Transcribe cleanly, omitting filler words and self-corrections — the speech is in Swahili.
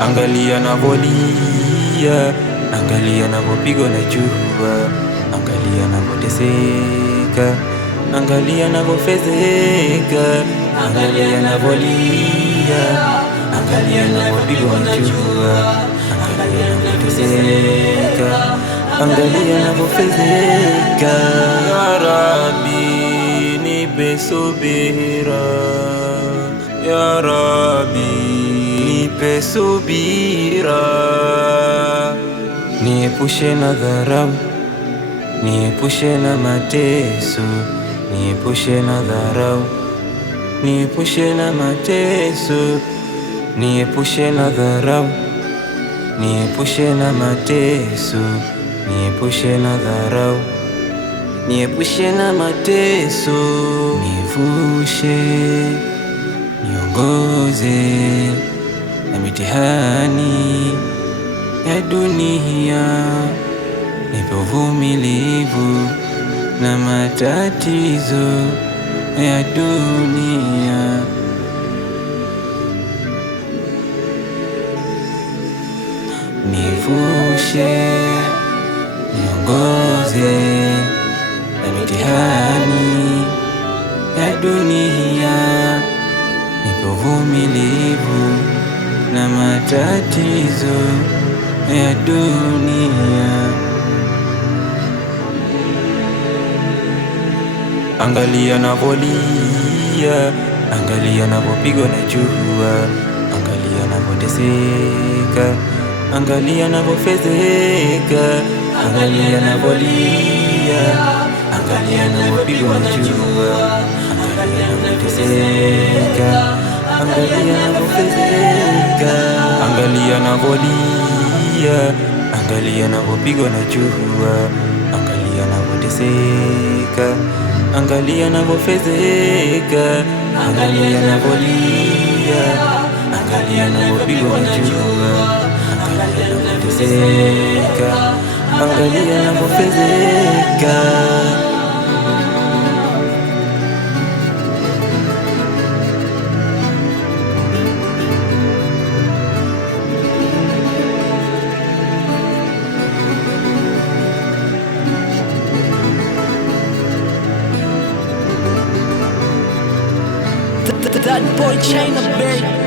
Angalia navolia, angalia navopigwa na jua, angalia navoteseka, angalia navofezeka, angalia navolia, angalia navopigwa na jua, angalia navoteseka, angalia navofezeka. Ya Rabbi nipe subira, Ya Rabbi nipe subira, niepushe na dharau, niepushe na mateso, niepushe na dharau, niepushe na mateso, niepushe na dharau, niepushe na mateso, niepushe na dharau, niepushe na mateso, nivushe, niongoze na mitihani ya dunia, nipe uvumilivu na matatizo ya dunia. Nivushe, niongoze na mitihani ya dunia, nipe uvumilivu na matatizo ya dunia. Angalia navolia, angalia navopigwa na jua, angalia navoteseka, angalia navofezeka, angalia navolia, angalia navopigwa na jua, angalia navoteseka, angalia navofezeka, angalia navolia, angalia navopigwa na jua, angalia navoteseka, angalia navofezeka, angalia navolia, angalia navopigwa na jua, angalia navoteseka, angalia navofezeka. That boy China, baby.